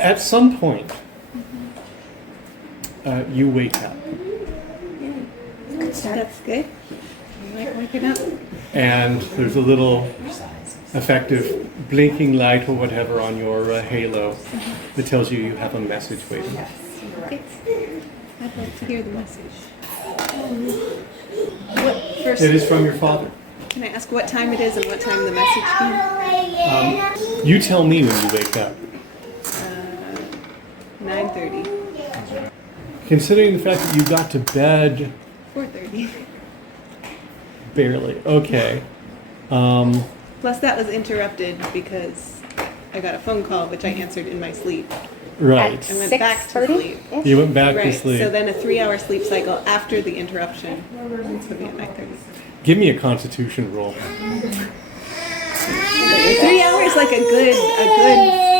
At some point, you wake up. That's good. I like waking up. And there's a little effective blinking light or whatever on your halo that tells you have a message waiting. Okay. I'd like to hear the message. What first? It is from your father. Can I ask what time it is and what time the message came? You tell me when you wake up. 9:30. Considering the fact that you got to bed 4:30. barely. Okay. Plus that was interrupted because I got a phone call which I answered in my sleep. Right. I went back to sleep. You went back to Right. sleep. So then a 3-hour sleep cycle after the interruption. It's going to be at 9:30. Give me a constitution roll. 3 hours like a good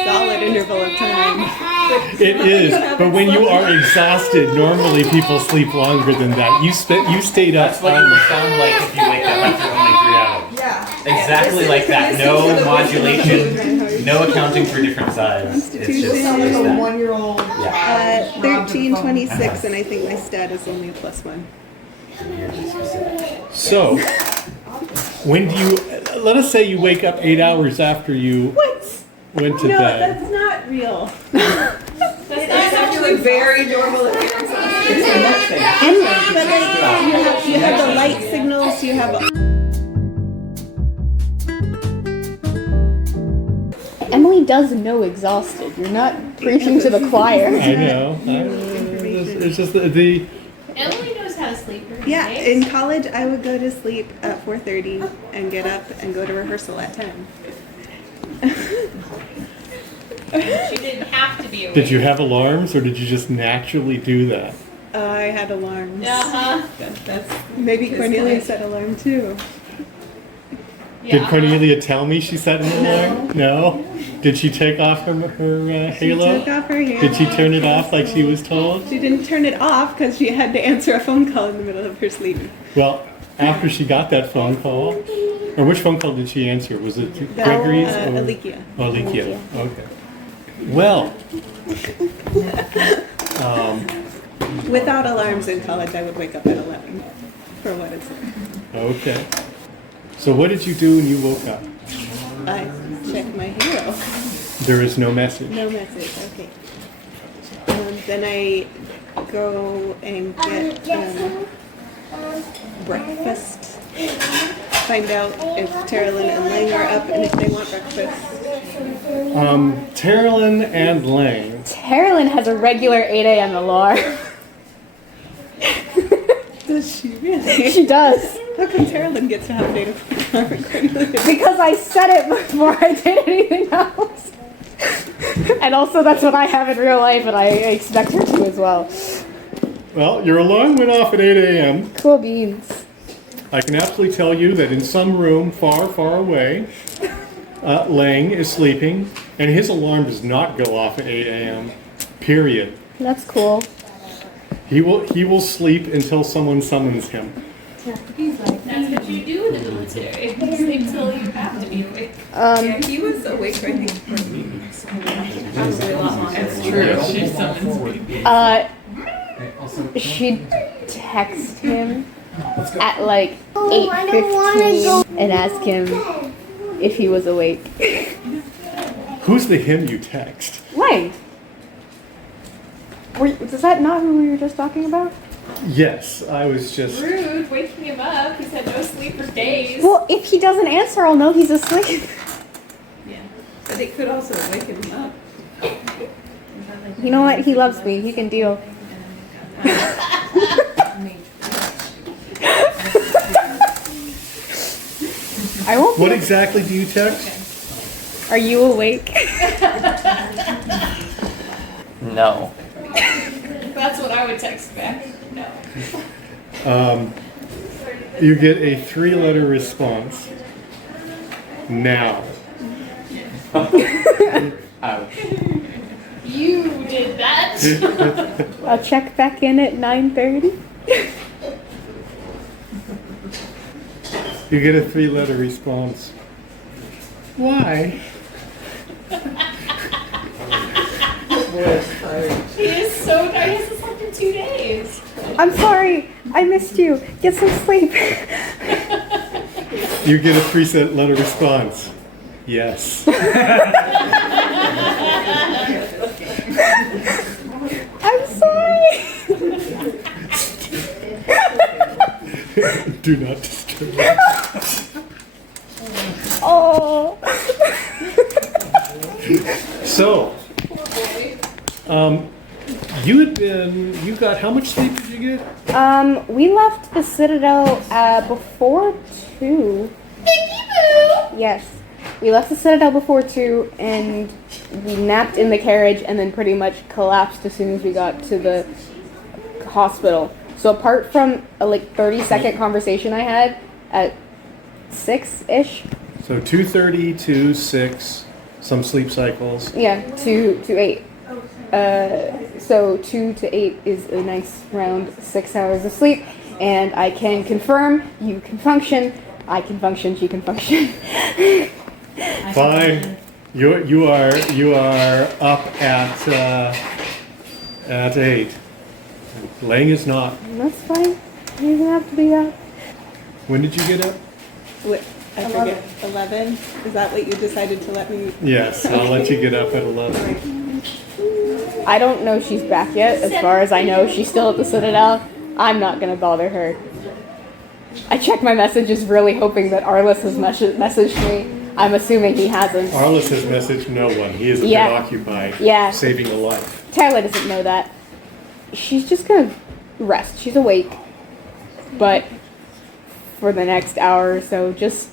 solid interval of time. It is, but when you are exhausted, normally people sleep longer than that. You stayed up. That's what it would sound like if you wake up after only 3 hours. Yeah. Exactly like that. No modulation, no accounting for different sides. It's just Sound like a that. 1-year-old. 1326, and I think my stat is only a +1. So, when do you? Let us say you wake up 8 hours after you went to No, bed. that's not real. It's actually very normal appearance. But like, you have the light signals, you have. Emily does know exhausted. You're not preaching to the choir. I know. It's just the Emily knows how to sleep. Yeah, in college I would go to sleep at 4:30 and get up and go to rehearsal at 10. She didn't have to be awake. Did you have alarms, or did you just naturally do that? I had alarms. Uh-huh. That's maybe Cornelia set alarm too. Yeah, Did Cornelia tell me she set an alarm? No. Did she take off her halo? She took off her halo. Did she turn it off like she was told? She didn't turn it off because she had to answer a phone call in the middle of her sleep. Well, after she got that phone call, or which phone call did she answer? Was it Gregory's? Or? Alicia. Oh, Alicia. Okay. Well, Without alarms in college, I would wake up at 11, for what it's worth. okay. So what did you do when you woke up? I checked my halo. There is no message. No message, okay. Then I go and get breakfast. Find out if Terrelyn and Lang are up and if they want breakfast. Terrelyn and Lang. Terrelyn has a regular 8 a.m. alarm. Does she really? She does. How come Terrelyn gets to have data for Cornelia? Because I said it before I did anything else. And also that's what I have in real life, and I expect her to as well. Well, your alarm went off at 8 a.m. Cool beans. I can absolutely tell you that in some room far, far away, Lang is sleeping, and his alarm does not go off at 8 a.m. Period. That's cool. He will sleep until someone summons him. That's what you do in the military. You sleep till you have to be awake. Yeah, he was awake, I think, for probably a lot longer. That's true. She summons me. She'd text him at like 8:15 and ask him if he was awake. Who's the him you text? Lang. Is that not who we were just talking about? Yes, I was just... Rude, waking him up. He's had no sleep for days. Well, if he doesn't answer, I'll know he's asleep. Yeah. But it could also wake him up. You know what? He loves me. He can deal. I won't. What exactly do you text? Are you awake? No. That's what I would text back. No. You get a 3-letter response. Now. Ouch. You did that. I'll check back in at 9:30. You get a 3-letter response. Why? He is so tired. He hasn't slept in 2 days. I'm sorry. I missed you. Get some sleep. You get a 3-letter response. Yes. I'm sorry. Do not disturb. Oh. So, you got, how much sleep did you get? We left the Citadel before 2. Yes. We left the Citadel before 2, and we napped in the carriage and then pretty much collapsed as soon as we got to the hospital. So apart from a 30-second conversation I had at 6-ish. So 2:30 to 6, some sleep cycles. Yeah, 2 to 8. So 2 to 8 is a nice round 6 hours of sleep, and I can confirm you can function. I can function. She can function. Fine. You are up at 8. Lang is not. That's fine. You don't have to be up. When did you get up? What, I forget, 11? Is that what you decided to let me? Yes, I'll let you get up at 11. I don't know she's back yet. As far as I know, she's still at the Citadel. I'm not gonna bother her. I checked my messages really hoping that Arliss has messaged me. I'm assuming he hasn't. Arliss has messaged no one. He is preoccupied saving a life. Tyler doesn't know that. She's just gonna rest. She's awake. But for the next hour or so, just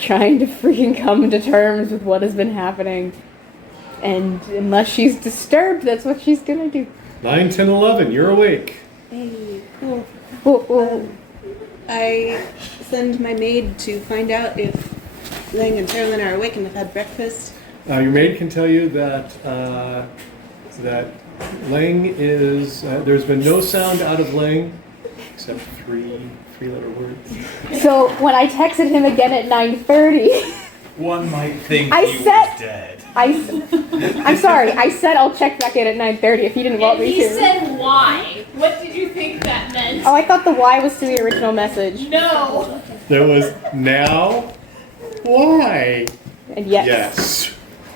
trying to freaking come to terms with what has been happening. And unless she's disturbed, that's what she's gonna do. 9, 10, 11, you're awake. Hey, cool. Oh. I send my maid to find out if Lang and Carolyn are awake and have had breakfast. Your maid can tell you that that Lang is. There's been no sound out of Lang except three-letter words. So when I texted him again at 9:30, One might think I he said- was dead. I'm sorry. I said I'll check back in at 9:30 if you didn't want And me he to. said why? What did you think that meant? Oh, I thought the Y was to the original message. No. There was now. Why? And yes.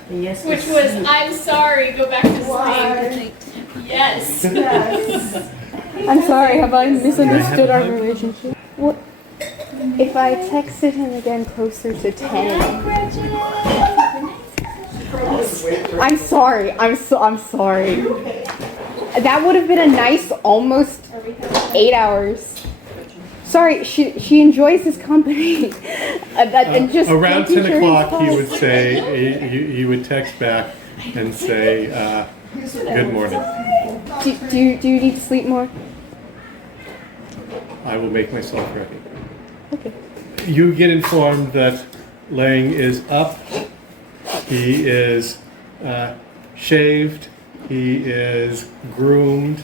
Yes. Which was, I'm sorry, go back to sleep. Yes. I'm sorry. Have I misunderstood our relationship? What? If I texted him again closer to 10. I'm sorry. I'm sorry. That would have been a nice almost 8 hours. Sorry, she enjoys his company. And just Around making 10 sure he's o'clock, he fine. would say he would text back and say, "Good morning. Do you need to sleep more? I will make myself ready." Okay. You get informed that Lang is up. He is shaved. He is groomed,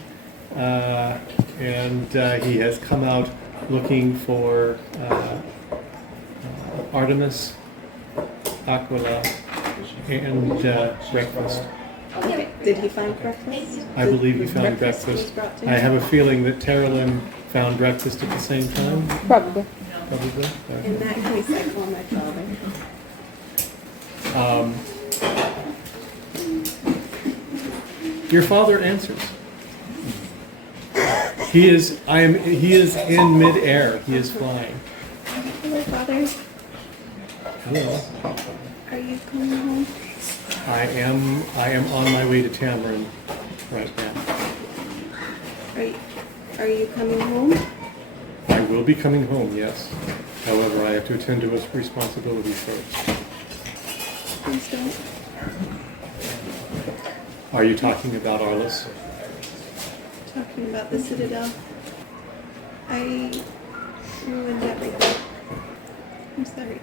and he has come out looking for Artemis, Aquila, and breakfast. Did he find breakfast? I believe he found breakfast. was brought to I him? have a feeling that Terralyn found breakfast at the same time. Probably. Probably. In that case, I call my father. Your father answers. He is in midair. He is flying. Hello, Father. Hello. Are you coming home? I am on my way to Tamarin right now. Are you coming home? I will be coming home, yes. However, I have to attend to his responsibilities first. Please don't. Are you talking about Arliss? Talking about the Citadel. I ruined everything. I'm sorry.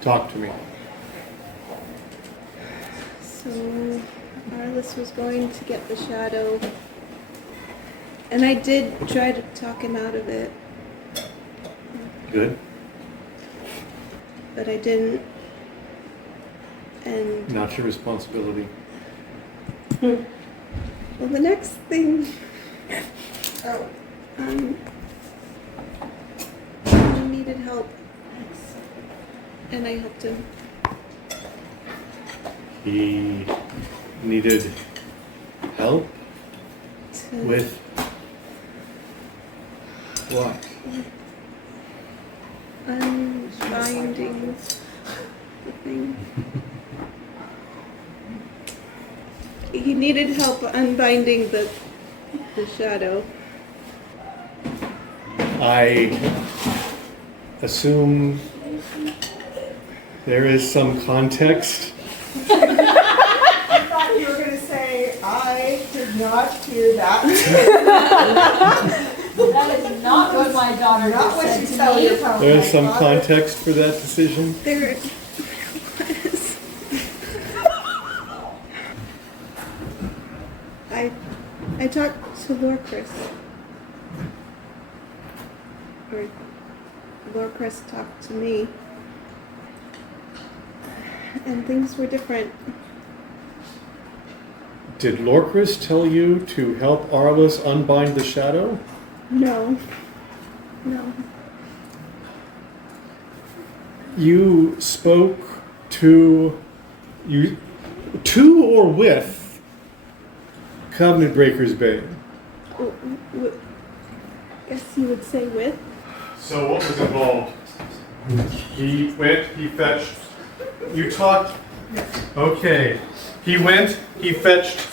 Talk to me. So, Arliss was going to get the shadow. And I did try to talk him out of it, Good. but I didn't. And Not your responsibility. well, the next thing, he needed help, and I helped him. He needed help To with what? unbinding the thing. He needed help unbinding the shadow. I assume there is some context. I thought you were going to say, I did not hear that. That is not what my daughter Not just what said you to tell me. your phone. There is some context for that decision. There was. I talked to Lorcris. Or Lorcris talked to me. And things were different. Did Lorcris tell you to help Arliss unbind the shadow? No. No. You spoke to or with Covenant Breakers Bay. Guess you would say with. So what was involved? He went, he fetched. You talked. Okay. He went, he fetched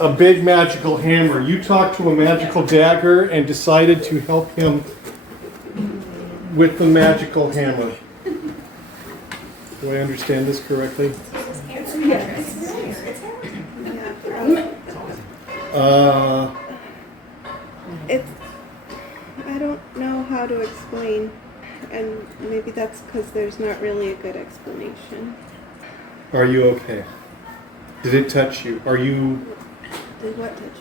a big magical hammer. You talked to a magical dagger and decided to help him with the magical hammer. Do I understand this correctly? Yeah. It's. I don't know how to explain, and maybe that's because there's not really a good explanation. Are you okay? Did it touch you? Are you Did what touch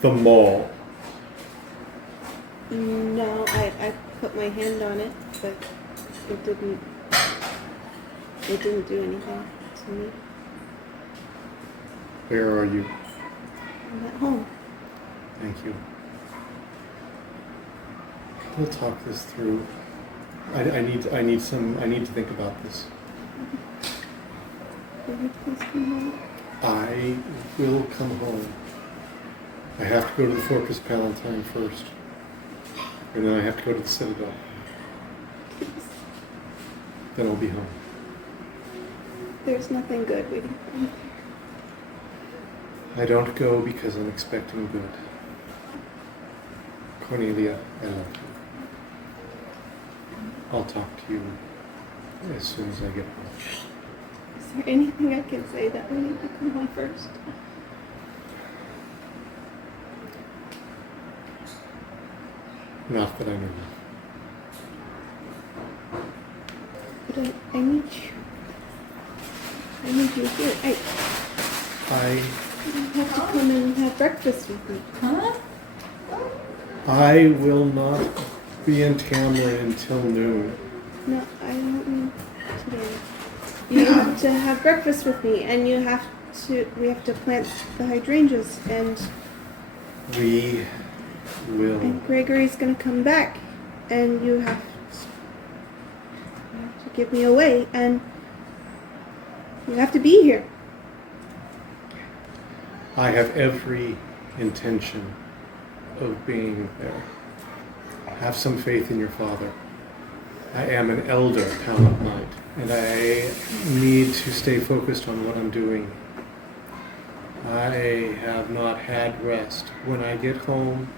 the mall? me? No, I put my hand on it, but it didn't. It didn't do anything to me. Where are you? I'm at home. Thank you. We'll talk this through. I need to think about this. Will you please come home? I will come home. I have to go to the Fortress Palatine first. And then I have to go to the Citadel. Then I'll be home. There's nothing good waiting for me. I don't go because I'm expecting good. Cornelia, I love you. I'll talk to you as soon as I get home. Is there anything I can say that we need to come home first? Not that I know of. But I need you. I need you here. You have to come and have breakfast with me. Huh? I will not be in Tamlin until noon. No, I don't mean today. You have to have breakfast with me, and we have to plant the hydrangeas, and We will. Gregory's gonna come back, and you have to give me away, and you have to be here. I have every intention of being there. Have some faith in your father. I am an elder Paladin Knight, and I need to stay focused on what I'm doing. I have not had rest. When I get home,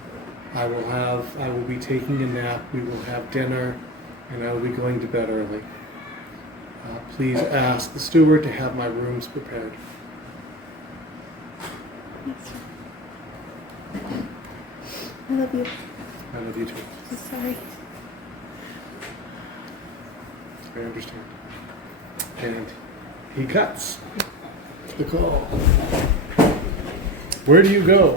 I will be taking a nap, we will have dinner, and I will be going to bed early. Please ask the steward to have my rooms prepared. Yes. I love you. I love you too. I'm sorry. I understand. And he cuts the call. Where do you go?